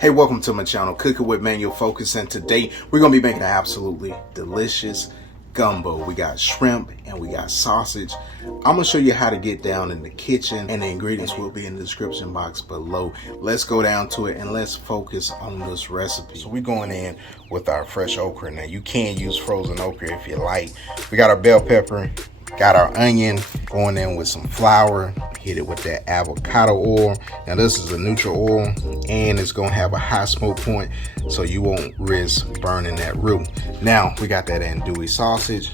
Hey, welcome to my channel, Cooking with Manual Focus, and today we're going to be making an absolutely delicious gumbo. We got shrimp and we got sausage. I'm going to show you how to get down in the kitchen, and the ingredients will be in the description box below. Let's go down to it and let's focus on this recipe. So we're going in with our fresh okra. Now you can use frozen okra if you like. We got our bell pepper, got our onion, going in with some flour, hit it with that avocado oil. Now this is a neutral oil and it's gonna have a high smoke point, so you won't risk burning that roux. Now we got that andouille sausage,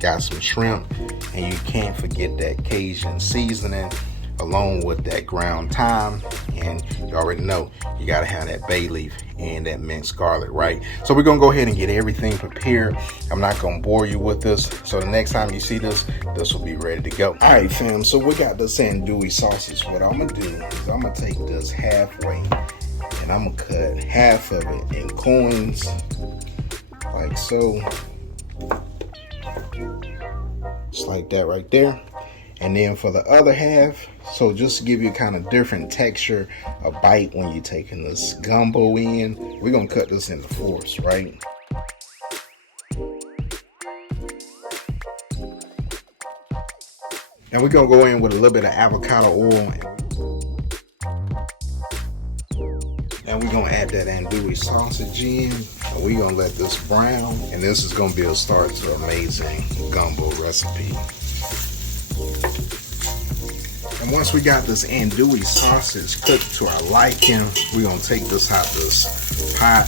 got some shrimp, and you can't forget that Cajon seasoning along with that ground thyme, and you already know you gotta have that bay leaf and that minced garlic, right? So we're gonna go ahead and get everything prepared. I'm not gonna bore you with this, so the next time you see this will be ready to go. All right, fam, so we got this andouille sausage. What I'm gonna do is I'm gonna take this halfway and I'm gonna cut half of it in coins, like so. Just like that right there. And then for the other half, so just to give you kind of different texture, a bite when you're taking this gumbo in, we're gonna cut this into fourths, right? Now we're gonna go in with a little bit of avocado oil, and we're gonna add that andouille sausage in, and we're gonna let this brown, and this is gonna be a start to an amazing gumbo recipe. And once we got this andouille sausage cooked to our liking, we're gonna take this out this pot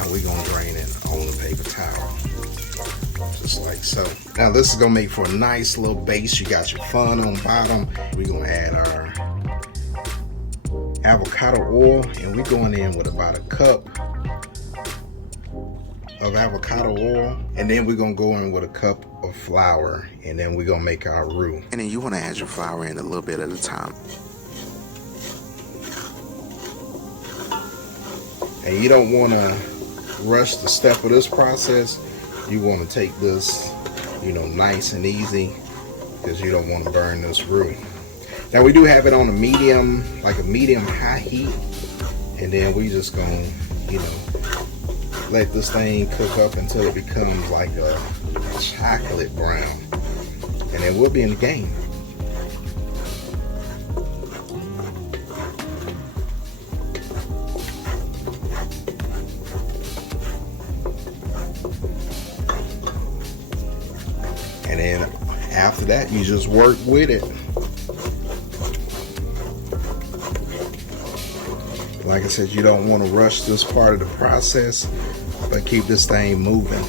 and we're gonna drain it on the paper towel, just like so. Now this is gonna make for a nice little base. You got your fun on bottom. We're gonna add our avocado oil, and we're going in with about a cup of avocado oil, and then we're gonna go in with a cup of flour, and then we're gonna make our roux. And then you want to add your flour in a little bit at a time, and you don't want to rush the step of this process. You want to take this, nice and easy, because you don't want to burn this roux. Now we do have it on a medium, like a medium high heat, and then we just gonna let this thing cook up until it becomes like a chocolate brown, and then we'll be in the game. And then after that, you just work with it. Like I said, you don't want to rush this part of the process, but keep this thing moving.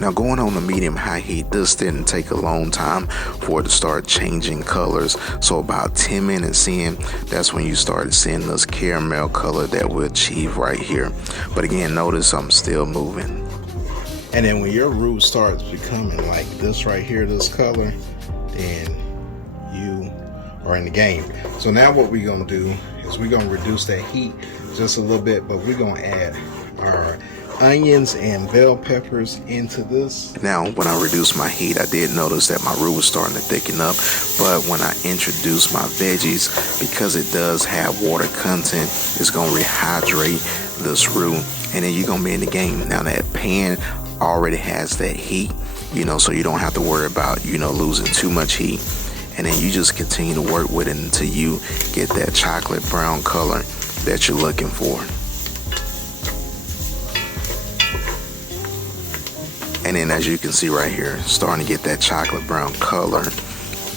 Now going on the medium high heat, this didn't take a long time for it to start changing colors. So about 10 minutes in, that's when you started seeing this caramel color that we achieve right here. But again, notice I'm still moving. And then when your roux starts becoming like this right here, this color, then you are in the game. So now what we're gonna do is we're gonna reduce that heat just a little bit, but we're gonna add our onions and bell peppers into this. Now when I reduced my heat, I did notice that my roux was starting to thicken up, but when I introduced my veggies, because it does have water content, it's gonna rehydrate this roux, and then you're gonna be in the game. Now that pan already has that heat, so you don't have to worry about losing too much heat. And then you just continue to work with it until you get that chocolate brown color that you're looking for. And then as you can see right here, starting to get that chocolate brown color.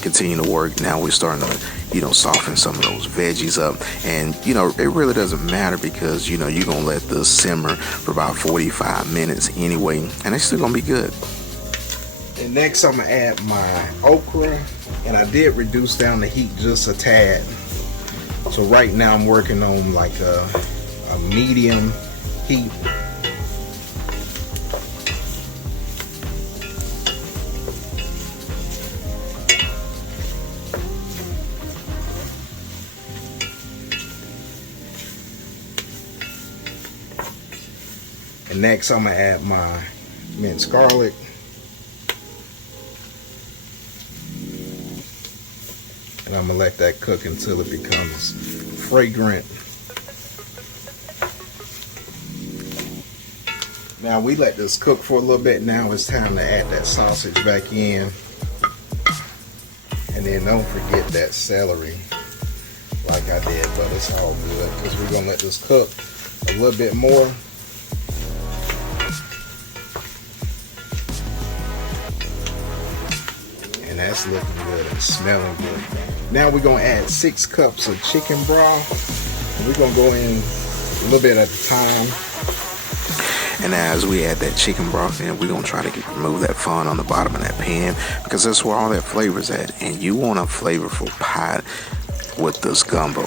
Continue to work. Now we're starting to, soften some of those veggies up. And, it really doesn't matter, because, you're going to let this simmer for about 45 minutes anyway, and it's still going to be good. And next I'm going to add my okra. And I did reduce down the heat just a tad. So right now I'm working on like a medium heat. And next I'm gonna add my minced garlic. And I'm gonna let that cook until it becomes fragrant. Now we let this cook for a little bit. Now it's time to add that sausage back in. And then don't forget that celery like I did, but it's all good because we're gonna let this cook a little bit more. And that's looking good and smelling good. Now we're gonna add 6 cups of chicken broth. And we're gonna go in a little bit at a time. And as we add that chicken broth in, we're going to try to remove that fun on the bottom of that pan because that's where all that flavor is at. And you want a flavorful pot with this gumbo.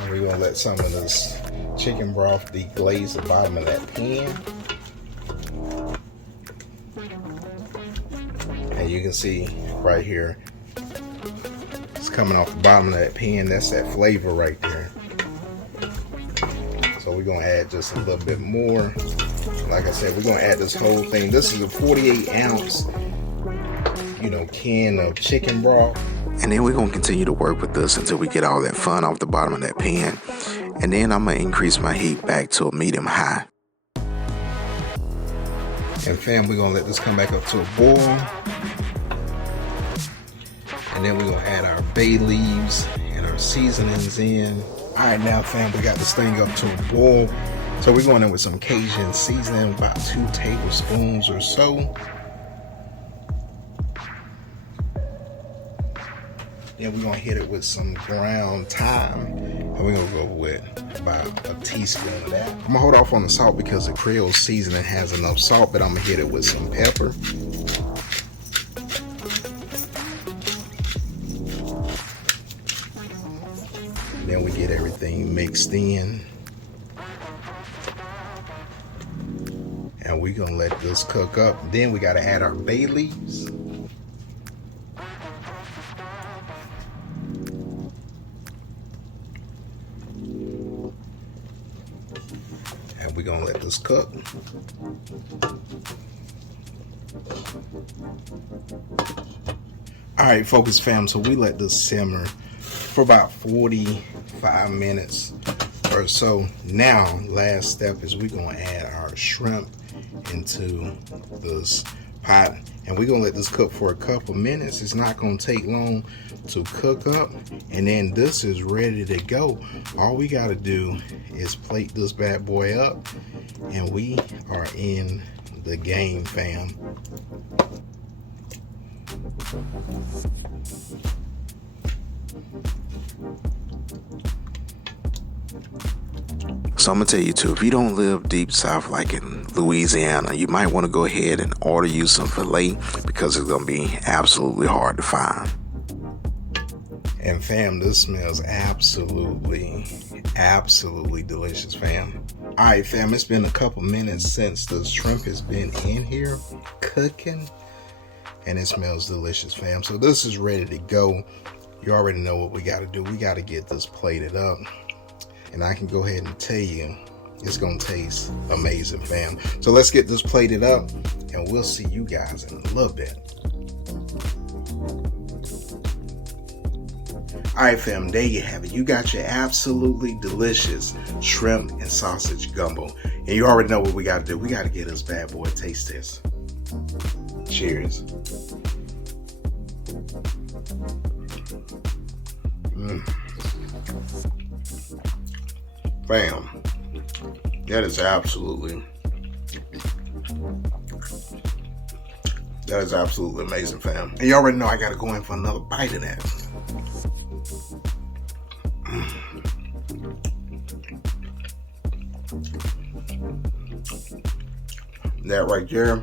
And we're going to let some of this chicken broth deglaze the bottom of that pan. And you can see right here, it's coming off the bottom of that pan. That's that flavor right there. So we're gonna add just a little bit more. Like I said, we're gonna add this whole thing. This is a 48 ounce, can of chicken broth. And then we're gonna continue to work with this until we get all that fun off the bottom of that pan. And then I'm gonna increase my heat back to a medium high. And fam, we're gonna let this come back up to a boil. And then we're gonna add our bay leaves and our seasonings in. All right, now fam, we got this thing up to a boil. So we're going in with some Cajon seasoning, about 2 tablespoons or so. Then we're gonna hit it with some ground thyme. And we're gonna go with about a teaspoon of that. I'm gonna hold off on the salt because the Creole seasoning has enough salt, but I'm gonna hit it with some pepper. Then we get everything mixed in. And we're gonna let this cook up. Then we gotta add our bay leaves. And we're gonna let this cook. All right, Focus fam, so we let this simmer for about 45 minutes or so. Now, last step is we're gonna add our shrimp into this pot, and we're gonna let this cook for a couple minutes. It's not gonna take long to cook up, and then this is ready to go. All we gotta do is plate this bad boy up, and we are in the game, fam. So I'm gonna tell you too, if you don't live deep south like in Louisiana, you might want to go ahead and order you some filet because it's gonna be absolutely hard to find. And fam, this smells absolutely delicious, fam. All right, fam, it's been a couple minutes since the shrimp has been in here cooking, and it smells delicious, fam. So this is ready to go. You already know what we got to do. We got to get this plated up. And I can go ahead and tell you, it's going to taste amazing, fam. So let's get this plated up, and we'll see you guys in a little bit. All right, fam, there you have it. You got your absolutely delicious shrimp and sausage gumbo. And you already know what we got to do. We got to get this bad boy a taste test. Cheers. Bam. That is absolutely amazing, fam. And you already know I gotta go in for another bite of that. That right there,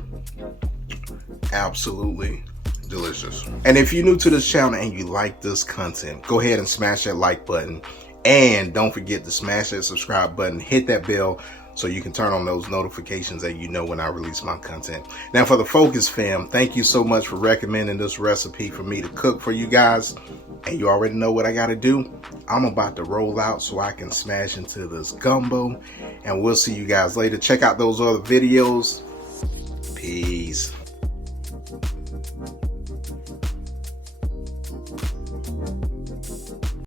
absolutely delicious. And if you're new to this channel and you like this content, go ahead and smash that like button. And don't forget to smash that subscribe button, hit that bell so you can turn on those notifications that you know when I release my content. Now for the Focus fam, thank you so much for recommending this recipe for me to cook for you guys. And you already know what I got to do. I'm about to roll out so I can smash into this gumbo. And we'll see you guys later. Check out those other videos. Peace.